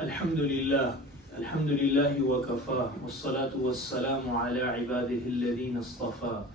Alhamdulillah, Alhamdulillah wa kafa, wassalatu wassalamu ala ibadihi alladhina istafa.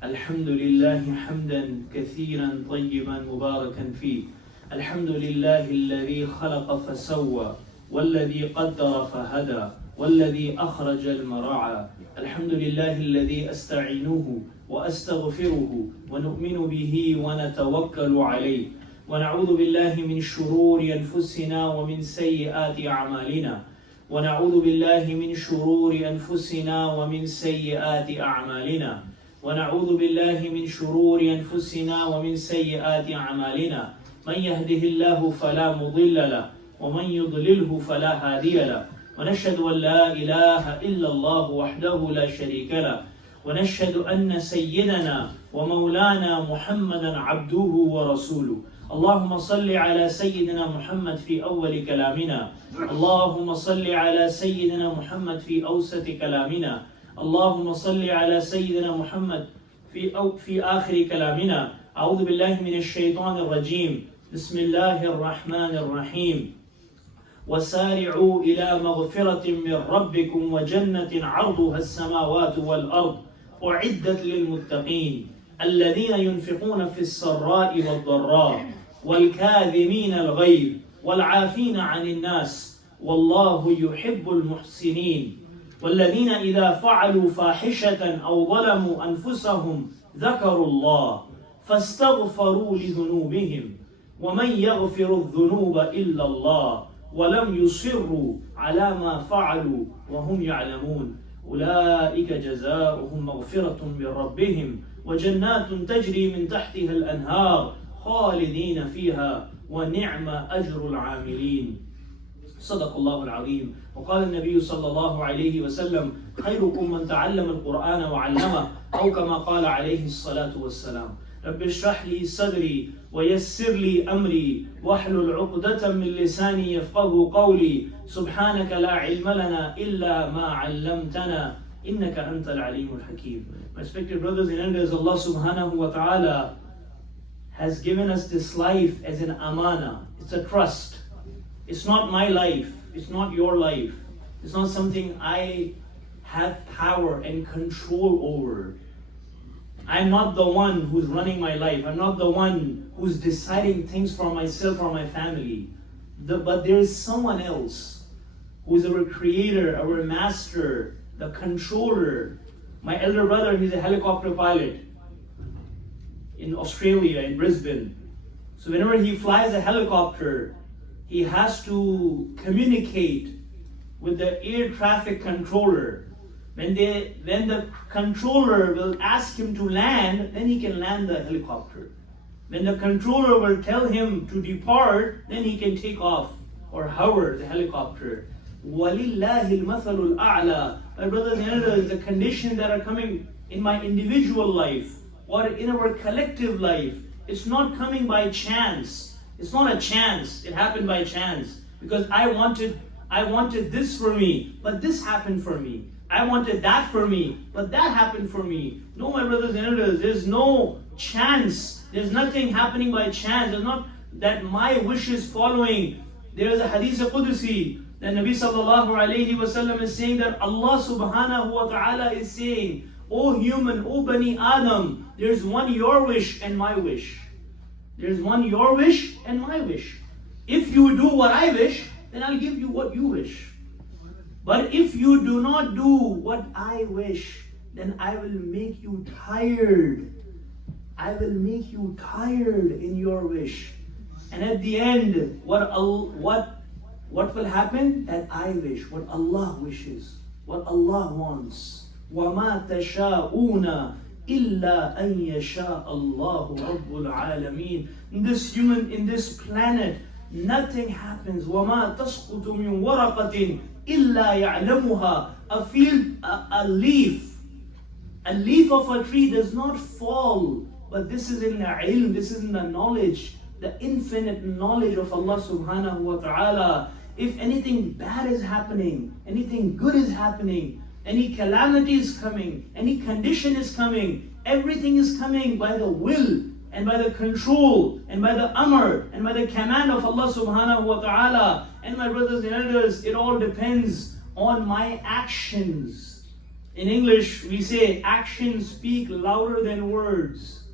Alhamdulillah hamdan kathiran tayyiban mubarakan fi. Alhamdulillah alladhi khalaqa fasawwa, walladhi qaddara fahada, walladhi akhraja al-mar'a. Alhamdulillah alladhi asta'inuhu wa astaghfiruhu wa nu'minu bihi wa natawakkalu alayhi. ونعوذ بالله من شرور أنفسنا ومن سيئات أعمالنا ونعوذ بالله من شرور أنفسنا ومن سيئات أعمالنا ونعوذ بالله من شرور أنفسنا ومن سيئات أعمالنا من يهده الله فلا مضل له ومن يضلله فلا هادي له ونشهد أن لا إله إلا الله وحده لا شريك له ونشهد أن سيدنا ومولانا محمدا عبده ورسوله اللهم صل على سيدنا محمد في أول كلامنا اللهم صل على سيدنا محمد في أوسط كلامنا اللهم صل على سيدنا محمد في آخر كلامنا أعوذ بالله من الشيطان الرجيم بسم الله الرحمن الرحيم وسارعوا إلى مغفرة من ربكم وجنة عرضها السماوات والأرض أعدت للمتقين الذين ينفقون في السراء والضراء والكاظمين الغيظ والعافين عن الناس والله يحب المحسنين والذين إذا فعلوا فاحشة أو ظلموا أنفسهم ذكروا الله فاستغفروا لذنوبهم ومن يغفر الذنوب إلا الله ولم يصروا على ما فعلوا وهم يعلمون أولئك جزاؤهم مغفرة من ربهم وجنات تجري من تحتها الأنهار خالدين فيها ونعم أجر العاملين صدق الله العظيم وقال النبي صلى الله عليه وسلم خيركم من تعلم القرآن وعلمه أو كما قال عليه الصلاة والسلام رب اشرح لي صدري ويسر لي أمري واحلل عقدة من لساني يفقه قولي سبحانك لا علم لنا إلا ما علمتنا إنك أنت العليم الحكيم. My respected brothers and elders, Allah subhanahu wa ta'ala has given us this life as an amana. It's a trust. It's not my life. It's not your life. It's not something I have power and control over. I'm not the one who's running my life. I'm not the one who's deciding things for myself or my family. But there is someone else who's our creator, our master, the controller. My elder brother, he's a helicopter pilot in Australia, in Brisbane. So whenever he flies a helicopter, he has to communicate with the air traffic controller. When the controller will ask him to land, then he can land the helicopter. When the controller will tell him to depart, then he can take off or hover the helicopter. وَلِلَّهِ الْمَثَلُ الْأَعْلَى. My brothers and elders, the conditions that are coming in my individual life or in our collective life, it's not coming by chance. It's not a chance. It happened by chance. Because I wanted this for me, but this happened for me. I wanted that for me, but that happened for me. No, my brothers and elders, there's no chance. There's nothing happening by chance. There's not that my wish is following. There is a hadith Qudusi that Nabi sallallahu alayhi wa sallam is saying that Allah subhanahu wa ta'ala is saying, O human, O Bani Adam, there's one your wish and my wish. There's one your wish and my wish. If you do what I wish, then I'll give you what you wish. But if you do not do what I wish, then I will make you tired. I will make you tired in your wish. And at the end, what will happen? That I wish, what Allah wishes, what Allah wants. وَمَا تَشَاءُونَ إِلَّا أَن يَشَاءَ اللَّهُ رَبُّ الْعَالَمِينَ. In this planet, nothing happens. وَمَا تَسْقُطُ مِنْ وَرَقَةٍ إِلَّا يَعْلَمُهَا. A leaf of a tree does not fall. But this is in the ilm, this is in the knowledge, the infinite knowledge of Allah subhanahu wa ta'ala. If anything bad is happening, anything good is happening, any calamity is coming, any condition is coming, everything is coming by the will and by the control and by the amr and by the command of Allah subhanahu wa ta'ala. And my brothers and elders, it all depends on my actions. In English, we say actions speak louder than words.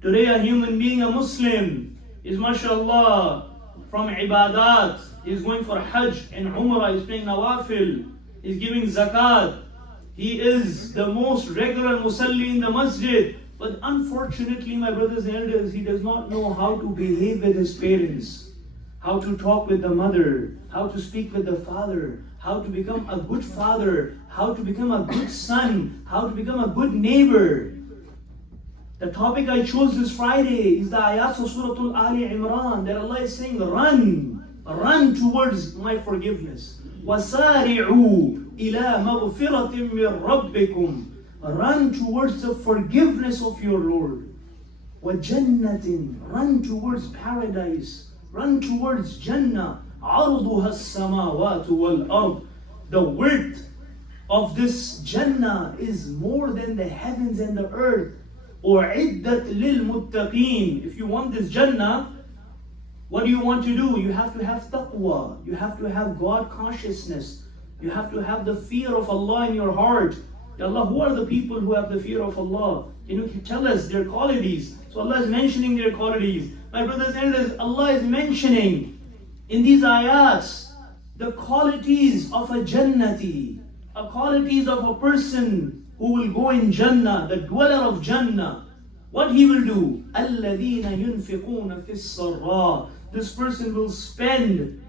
Today a human being, a Muslim, is mashallah from ibadat, is going for hajj and umrah, is paying nawafil, is giving zakat. He is the most regular musalli in the masjid. But unfortunately, my brothers and elders, he does not know how to behave with his parents, how to talk with the mother, how to speak with the father, how to become a good father, how to become a good son, how to become a good neighbor. The topic I chose this Friday is the ayats of Surah Ali Imran, that Allah is saying, run towards my forgiveness. وَسَارِعُوا إِلَى مَغْفِرَةٍ مِّن رَبِّكُمْ. Run towards the forgiveness of your Lord. وَجَنَّةٍ. Run towards paradise. Run towards Jannah. عَرْضُهَا السَّمَاوَاتُ وَالْأَرْضُ. The width of this Jannah is more than the heavens and the earth. أُعِدَّتْ لِلْمُتَّقِينَ. If you want this Jannah, what do you want to do? You have to have taqwa. You have to have God consciousness. You have to have the fear of Allah in your heart. Ya Allah, who are the people who have the fear of Allah? Can you tell us their qualities? So Allah is mentioning their qualities. My brothers and elders, Allah is mentioning in these ayats the qualities of a Jannati, the qualities of a person who will go in Jannah, the dweller of Jannah. What he will do? الَّذِينَ يُنْفِقُونَ فِي السَّرَّاءِ. This person will spend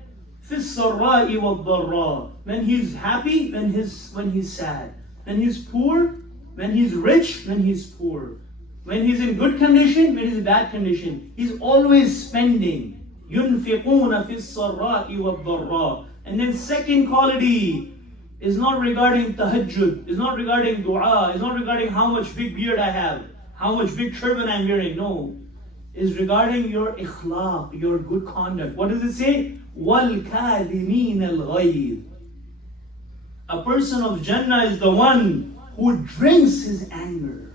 فِي السَّرَّاءِ وَالضَّرَّاءِ. When he's happy, when he's sad. When he's poor, when he's rich, when he's poor. When he's in good condition, when he's in bad condition. He's always spending. يُنْفِقُونَ فِي السَّرَّاءِ وَالضَّرَّاءِ. And then second quality is not regarding tahajjud, is not regarding dua, is not regarding how much big beard I have, how much big turban I'm wearing. No. Is regarding your ikhlaq, your good conduct. What does it say? وَالْكَاذِمِينَ الْغَيْظِ. A person of Jannah is the one who drinks his anger.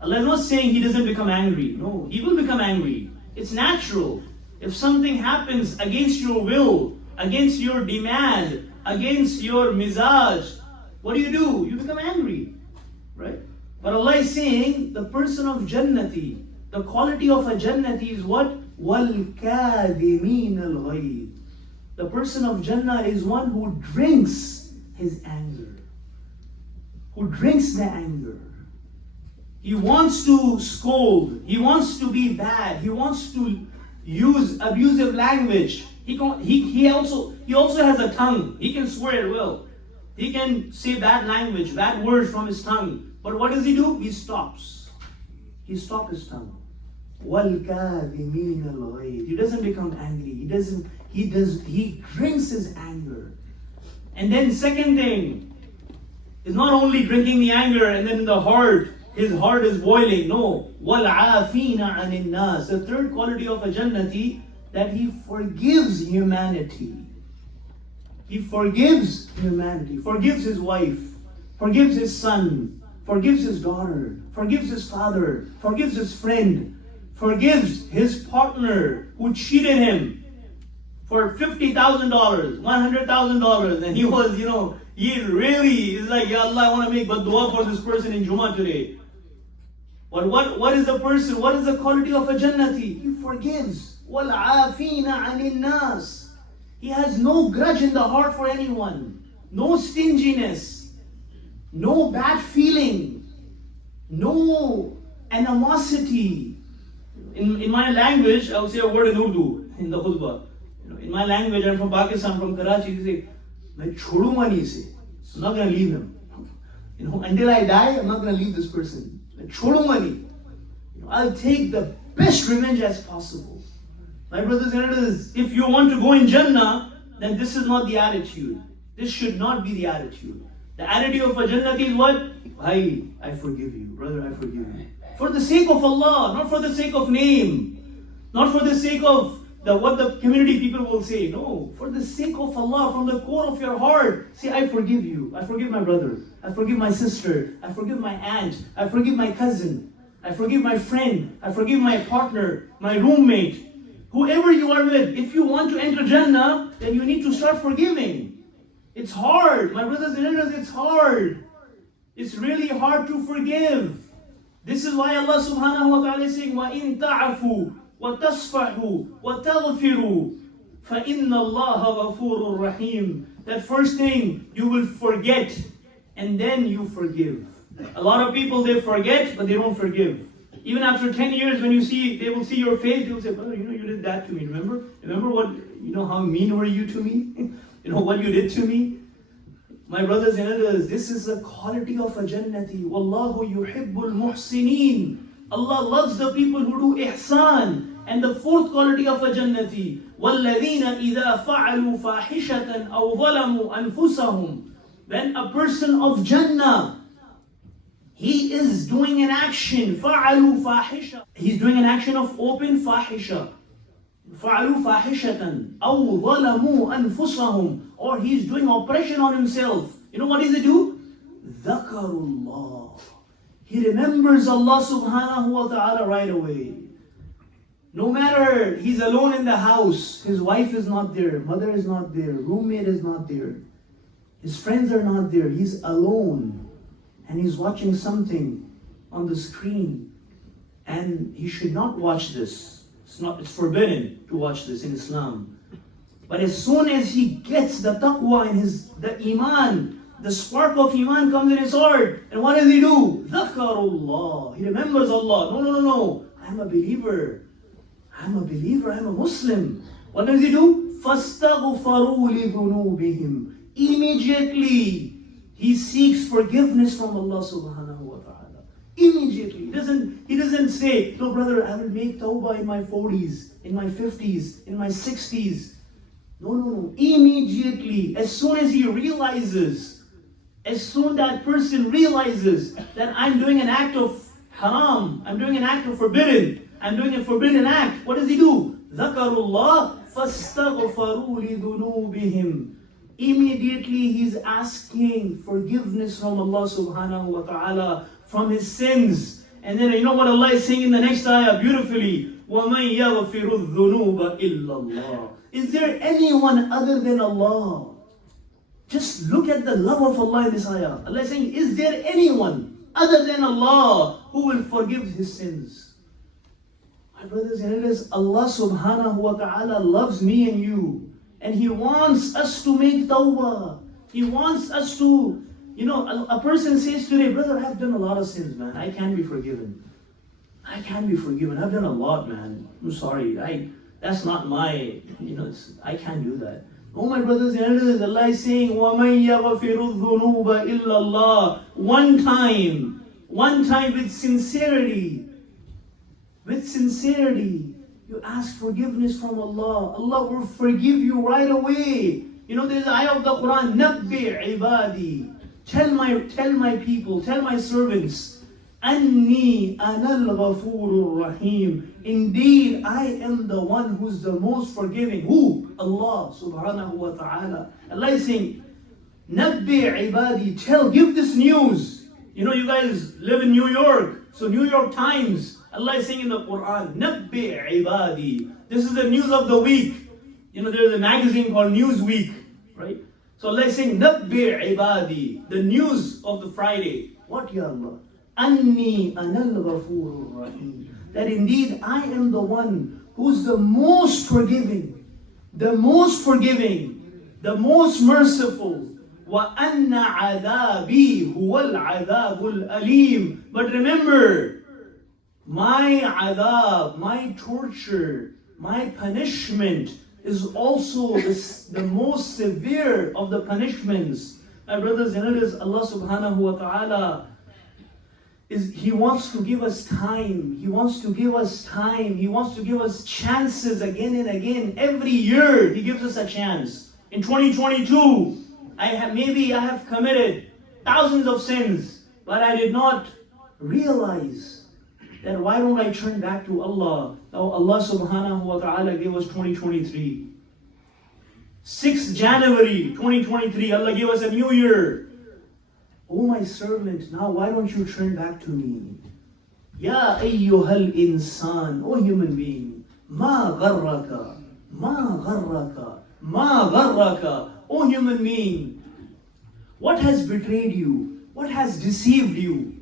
Allah is not saying he doesn't become angry. No, he will become angry. It's natural. If something happens against your will, against your demand, against your mizaj, what do? You become angry. Right? But Allah is saying the person of Jannati, the quality of a Jannati is what? وَالْكَاذِمِينَ الْغَيْظِ. The person of Jannah is one who drinks his anger. Who drinks the anger. He wants to scold. He wants to be bad. He wants to use abusive language. He also has a tongue. He can swear well. He can say bad language, bad words from his tongue. But what does he do? He stops. He stops his tongue. وَالْكَاذِمِينَ الْغَيْظِ. He doesn't become angry. He drinks his anger. And then second thing is not only drinking the anger and then the heart, his heart is boiling. No. وَالْعَافِينَ عَنِ النَّاسِ. The third quality of a Jannati, that he forgives humanity. He forgives humanity. Forgives his wife. Forgives his son. Forgives his daughter. Forgives his father. Forgives his friend. Forgives his partner who cheated him for $50,000, $100,000, and he was, he really is like, Ya Allah, I want to make dua for this person in Jummah today. But what is the person? What is the quality of a Jannati? He forgives. وَالْعَافِينَ عَنِ النَّاسِ. He has no grudge in the heart for anyone, no stinginess, no bad feeling, no animosity. In my language, I will say a word in Urdu in the khutbah. In my language, I'm from Pakistan, from Karachi. You say, "Main chhodunga nahi ise." I'm not going to leave him. Until I die, I'm not going to leave this person. Main chhodunga nahi. I'll take the best revenge as possible. My brothers and sisters, if you want to go in Jannah, then this is not the attitude. This should not be the attitude. The attitude of a Jannati is what? I forgive you. Brother, I forgive you. For the sake of Allah, not for the sake of name. Not for the sake of what the community people will say. No, for the sake of Allah, from the core of your heart. Say, I forgive you. I forgive my brother. I forgive my sister. I forgive my aunt. I forgive my cousin. I forgive my friend. I forgive my partner, my roommate. Whoever you are with, if you want to enter Jannah, then you need to start forgiving. It's hard. My brothers and sisters, it's hard. It's really hard to forgive. This is why Allah subhanahu wa ta'ala is saying, وَإِن تَعْفُوا وَتَصْفَحُوا وَتَغْفِرُوا فَإِنَّ اللَّهَ غَفُورٌ رَحِيمٌ. That first thing, you will forget, and then you forgive. A lot of people, they forget, but they don't forgive. Even after 10 years, when they will see your face, they will say, brother, you did that to me, remember? Remember how mean were you to me? What you did to me? My brothers and others, this is the quality of a Jannati. Wallahu yuhibbul muhsineen. Allah loves the people who do ihsan. And the fourth quality of a Jannati, وَالَّذِينَ إِذَا فَعَلُوا فَاحِشَةً أَوْ ظَلَمُوا أَنفُسَهُم. When a person of Jannah, he is doing an action, فَعَلُوا فَاحِشَةً. He's doing an action of open fahisha. فَعَلُوا فَاحِشَةً أَوْ ظَلَمُوا أَنفُسَهُم. Or he's doing oppression on himself. You know what does he do? ذَكَرُوا اللَّهِ. He remembers Allah subhanahu wa ta'ala right away. No matter he's alone in the house, his wife is not there, mother is not there, roommate is not there, his friends are not there, he's alone and he's watching something on the screen, and he should not watch this. It's forbidden to watch this in Islam. But as soon as he gets the taqwa in the iman, the spark of iman comes in his heart, and what does he do? Dhakarullah. He remembers Allah. No. I'm a believer. I'm a Muslim. What does he do? فَاسْتَغْفَرُوا لِذُنُوبِهِمْ. Immediately, he seeks forgiveness from Allah subhanahu wa ta'ala. Immediately. He doesn't say, no brother, I will make tawbah in my 40s, in my 50s, in my 60s. No. Immediately, as soon as he realizes, as soon that person realizes that I'm doing an act of haram, I'm doing an act of forbidden, I'm doing a forbidden act, what does he do? Dhakarullah فَاسْتَغْفَرُوا لِذُنُوبِهِمْ. Immediately he's asking forgiveness from Allah subhanahu wa ta'ala from his sins. And then you know what Allah is saying in the next ayah beautifully? وَمَنْ يَغْفِرُ الذُّنُوبَ إِلَّا اللَّهِ. Is there anyone other than Allah? Just look at the love of Allah in this ayah. Allah is saying, is there anyone other than Allah who will forgive his sins? My brothers and sisters, Allah subhanahu wa ta'ala loves me and you. And He wants us to make tawbah. He wants us to, a person says today, brother, I've done a lot of sins, man. I can't be forgiven. I've done a lot, man. I'm sorry. That's not my, I can't do that. Oh, my brothers and sisters, Allah is saying, وَمَنْ يَغْفِرُ الذُّنُوبَ إِلَّا اللَّهِ. One time with sincerity. You ask forgiveness from Allah. Allah will forgive you right away. There's an ayah of the Quran, نَبِّعْ عِبَادِي. Tell my people, tell my servants, أَنِّي أَنَا الْغَفُورُ الرَّحِيمُ. Indeed, I am the one who's the most forgiving. Who? Allah subhanahu wa ta'ala. Allah is saying, نَبِّعْ عِبَادِي. Give this news. You guys live in New York, so New York Times. Allah is saying in the Quran, Nabbi ibadi. This is the news of the week. There's a magazine called Newsweek, right? So Allah is saying, Nabbi ibadi. The news of the Friday. What, Ya Allah? Anni anal ghafurur rahim. That indeed I am the one who's the most forgiving, the most merciful. Wa anna adabi huwal adabul alim. But remember, my adab, my torture, my punishment is also the most severe of the punishments. My brothers and sisters, Allah subhanahu wa ta'ala He wants to give us time. He wants to give us chances again and again. Every year He gives us a chance. In 2022, I have committed thousands of sins, but I did not realize that why don't I turn back to Allah? Now Allah subhanahu wa ta'ala gave us 2023. 6th January 2023, Allah gave us a new year. Oh my servant, now why don't you turn back to me? Ya ayyuhal insan, O human being, ma gharraka, ma gharraka, ma gharraka, O human being, what has betrayed you? What has deceived you?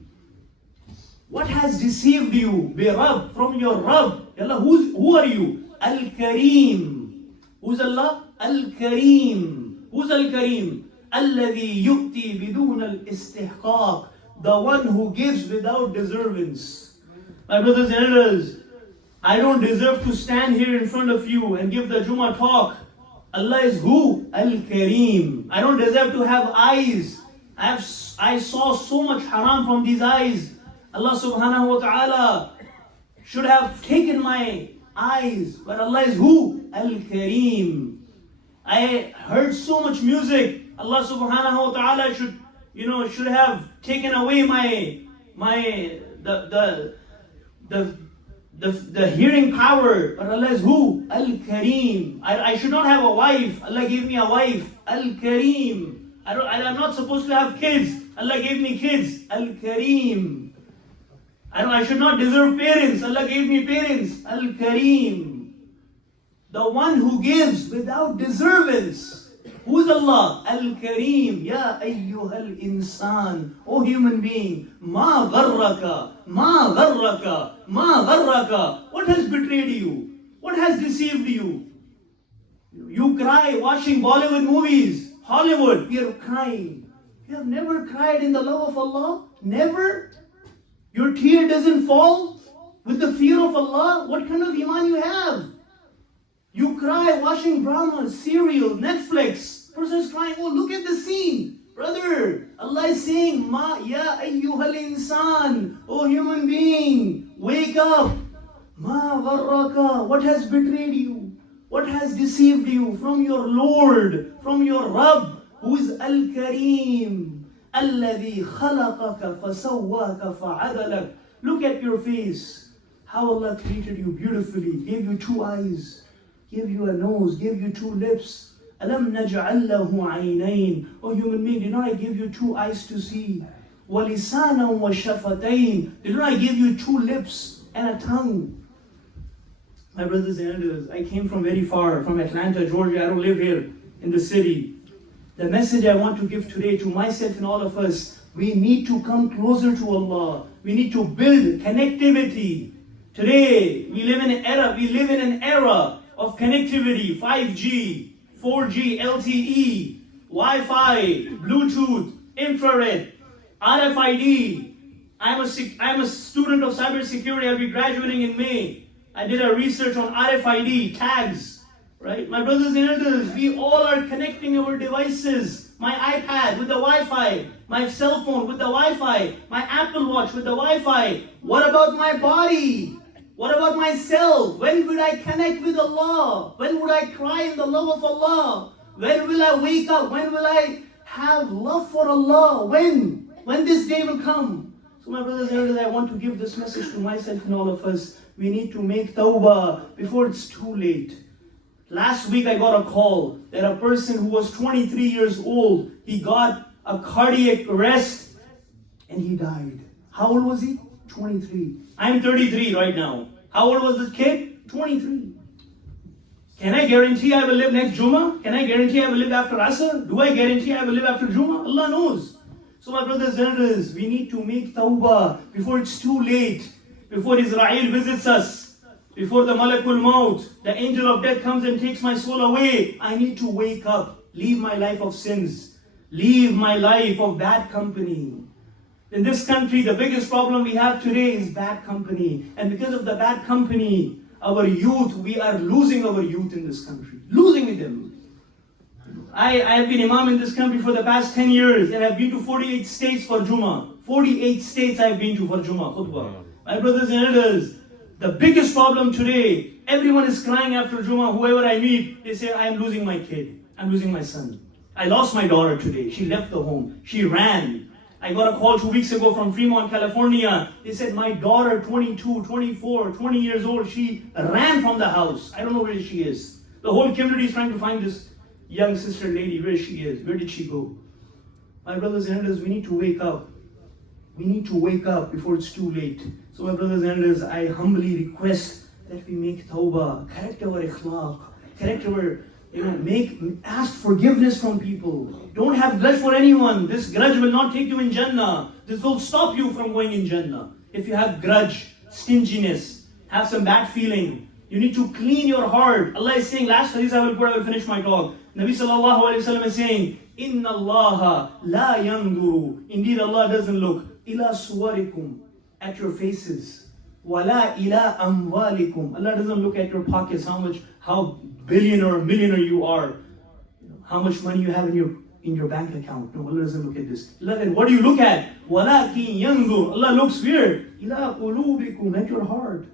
What has deceived you? Bi Rabb, from your Rabb. Allah, who are you? Al-Kareem. Who's Allah? Al-Kareem. Who's Al-Kareem? Alladhi yu'ti bidun al-istihqaq. The one who gives without deservance. My brothers and elders, I don't deserve to stand here in front of you and give the Jummah talk. Allah is who? Al-Kareem. I don't deserve to have eyes. I saw so much haram from these eyes. Allah subhanahu wa ta'ala should have taken my eyes. But Allah is who? Al-Kareem. I heard so much music. Allah subhanahu wa ta'ala should have taken away the hearing power. But Allah is who? Al-Kareem. I should not have a wife. Allah gave me a wife. Al-Kareem. I'm not supposed to have kids. Allah gave me kids. Al-Kareem. I should not deserve parents. Allah gave me parents. Al-Kareem. The one who gives without deservance. Who is Allah? Al-Kareem. Ya ayyuhal insan. O human being. Ma gharraka. Ma gharraka. Ma gharraka. What has betrayed you? What has deceived you? You cry watching Bollywood movies. Hollywood. We are crying. You have never cried in the love of Allah? Never? Your tear doesn't fall with the fear of Allah? What kind of iman you have? You cry watching drama, serial, Netflix. Person is crying, oh look at the scene. Brother, Allah is saying, Ma ya ayyuhal insan, oh human being, wake up. Ma gharraka, what has betrayed you? What has deceived you from your Lord, from your Rabb, who is Al-Kareem? الَّذِي خَلَقَكَ فَسَوَّاكَ فَعَدَلَكَ. Look at your face. How Allah created you beautifully. Gave you two eyes. Gave you a nose. Gave you two lips. أَلَمْ نَجْعَلْ لَهُ عَيْنَيْنِ. Oh human being, did not I give you two eyes to see? وَلِسَانًا وَشَفَتَيْنِ. Did not I give you two lips and a tongue? My brothers and elders, I came from very far, from Atlanta, Georgia. I don't live here in the city. The message I want to give today to myself and all of us, we need to come closer to Allah. We need to build connectivity. Today, we live in an era of connectivity, 5G, 4G, LTE, Wi-Fi, Bluetooth, infrared, RFID. I'm a student of cybersecurity. I'll be graduating in May. I did a research on RFID tags. Right? My brothers and elders, we all are connecting our devices. My iPad with the Wi-Fi, my cell phone with the Wi-Fi, my Apple Watch with the Wi-Fi. What about my body? What about myself? When will I connect with Allah? When will I cry in the love of Allah? When will I wake up? When will I have love for Allah? When? When this day will come? So my brothers and elders, I want to give this message to myself and all of us. We need to make tawbah before it's too late. Last week I got a call that a person who was 23 years old, he got a cardiac arrest and he died. How old was he? 23. I'm 33 right now. How old was this kid? 23. Can I guarantee I will live next Jummah? Can I guarantee I will live after Asr? Do I guarantee I will live after Jummah? Allah knows. So my brothers and sisters, we need to make tawbah before it's too late. Before Israel visits us. Before the Malakul Maut, the angel of death comes and takes my soul away, I need to wake up, leave my life of sins, leave my life of bad company. In this country, the biggest problem we have today is bad company. And because of the bad company, our youth, we are losing our youth in this country. Losing with them. I have been Imam in this country for the past 10 years and I've been to 48 states for Jummah. 48 states I've been to for Jummah, khutbah. My brothers and elders, the biggest problem today, everyone is crying after Jummah. Whoever I meet, they say, I am losing my kid. I'm losing my son. I lost my daughter today. She left the home. She ran. I got a call 2 weeks ago from Fremont, California. They said, my daughter, 22, 24, 20 years old, she ran from the house. I don't know where she is. The whole community is trying to find this young sister lady, where she is. Where did she go? My brothers and elders, we need to wake up. We need to wake up before it's too late. So my brothers and elders, I humbly request that we make tawbah, correct our ikhlaq, correct our, ask forgiveness from people. Don't have grudge for anyone. This grudge will not take you in Jannah. This will stop you from going in Jannah. If you have grudge, stinginess, have some bad feeling, you need to clean your heart. Allah is saying, last hadith I will finish my talk. Nabi sallallahu alayhi wa sallam is saying, Inna Allah la yanduru. Indeed Allah doesn't look ila suwarikum, at your faces. Wala ila amwalikum. Allah doesn't look at your pockets, how billionaire, millionaire you are, how much money you have in your bank account. No, Allah doesn't look at this. Then what do you look at? Walakin yandur. Allah looks where? Ila qulubikum, at your heart.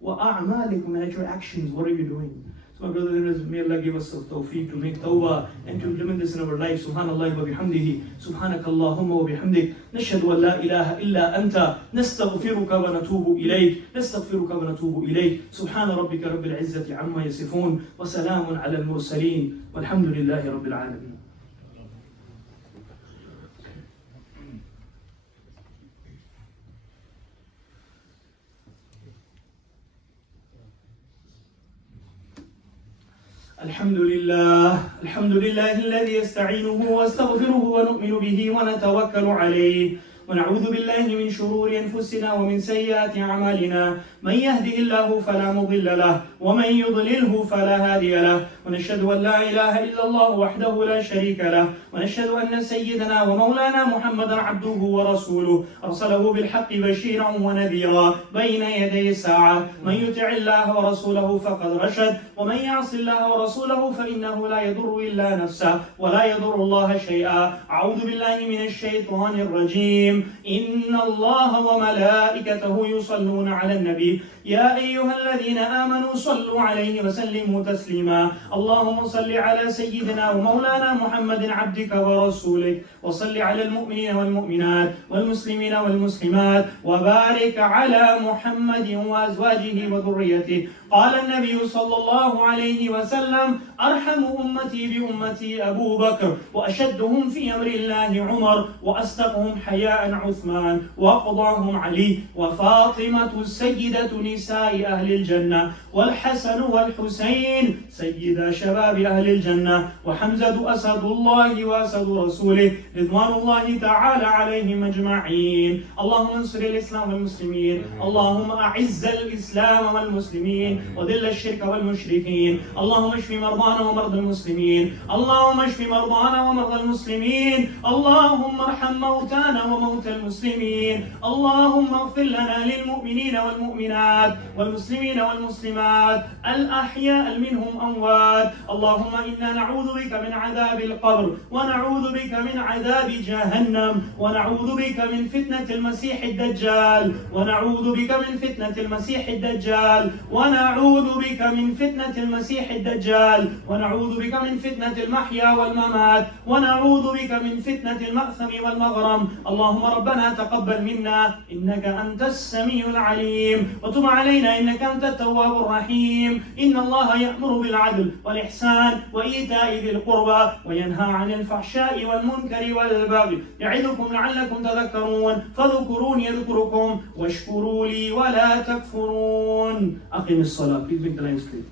Wa a'malikum, at your actions. What are you doing? So my brothers, may Allah give us the tawfiq to make tawbah and to implement this in our life. Subhanallah wa bihamdihi. Subhanakallahumma wa bihamdik. Nashhadu an la ilaha illa anta. Nastaghfiruka wa natubu ilayk. Nastaghfiruka wa natubu ilayk. Subhana rabbika rabbil izzati amma yasifun. Wa salamun ala al-mursaleen. Walhamdulillahi rabbil alamin. الحمد لله الذي يستعينه واستغفره ونؤمن به ونتوكل عليه ونعوذ بالله من شرور أنفسنا ومن سيئات أعمالنا من يهده الله فلا مضل له ومن يضلله فلا هادي له ونشهد أن لا إله إلا الله وحده لا شريك له ونشهد أن سيدنا ومولانا محمدا عبده ورسوله أرسله بالحق بشيرا ونذيرا بين يدي الساعة من يطع الله ورسوله فقد رشد ومن يعص الله ورسوله فإنه لا يضر إلا نفسه ولا يضر الله شيئا أعوذ بالله من الشيطان الرجيم إن الله وملائكته يصلون على النبي يا أيها الذين آمنوا صلوا عليه وسلموا تسليما اللهم صل على سيدنا ومولانا محمد عبدك ورسولك وصل على المؤمنين والمؤمنات والمسلمين والمسلمات وبارك على محمد وأزواجه وذريته قال النبي صلى الله عليه وسلم أرحم أمتي بأمتي أبو بكر وأشدهم في أمر الله عمر وأصدقهم حياء عثمان وأقضاهم علي وفاطمة السيدة نساء أهل الجنة والحسن والحسين سيدا شباب أهل الجنة وحمزة أسد الله وأسد رسوله رضوان الله تعالى عليهم أجمعين اللهم انصر الإسلام والمسلمين اللهم أعز الإسلام والمسلمين وذل الشرك والمشركين اللهم اشف مرضانا ومرضى المسلمين اللهم اشف مرضانا ومرضى المسلمين اللهم ارحم موتانا وموتى المسلمين اللهم اغفر لنا للمؤمنين والمؤمنات والمسلمين والمسلمات الأحياء منهم أموات اللهم إنا نعوذ بك من عذاب القبر ونعوذ بك من عذاب جهنم ونعوذ بك من فتنة المسيح الدجال ونعوذ بك من فتنة المسيح الدجال ونعوذ بك من فتنة المسيح الدجال ونعوذ بك من فتنة المحيا والممات ونعوذ بك من فتنة المأثم والمغرم اللهم ربنا تقبل منا إنك أنت السميع العليم وتب علينا إنك أنت التواب الرحيم إن الله يأمر بالعدل والإحسان وإيتاء ذي القربى وينهى عن الفحشاء والمنكر والبغي يعظكم لعلكم تذكرون فاذكروني يذكركم واشكروا لي ولا تكفرون أقم الصلاة. Please make the lines clear.